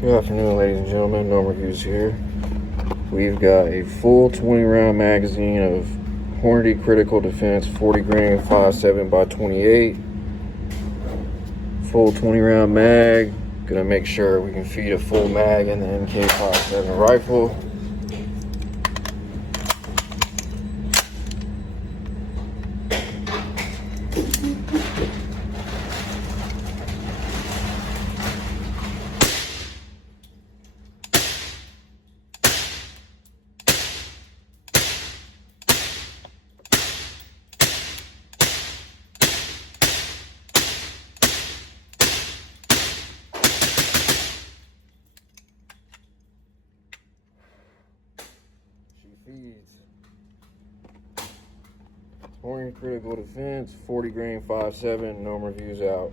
Good afternoon, ladies and gentlemen. Norm Reviews here. We've got a full 20 round magazine of Hornady Critical Defense 40 grain 5.7 by 28. Full 20 round mag. Gonna make sure we can feed a full mag in the MK57 rifle. Feeds Hornady Critical Defense 40 grain 5.7. Norm Reviews out.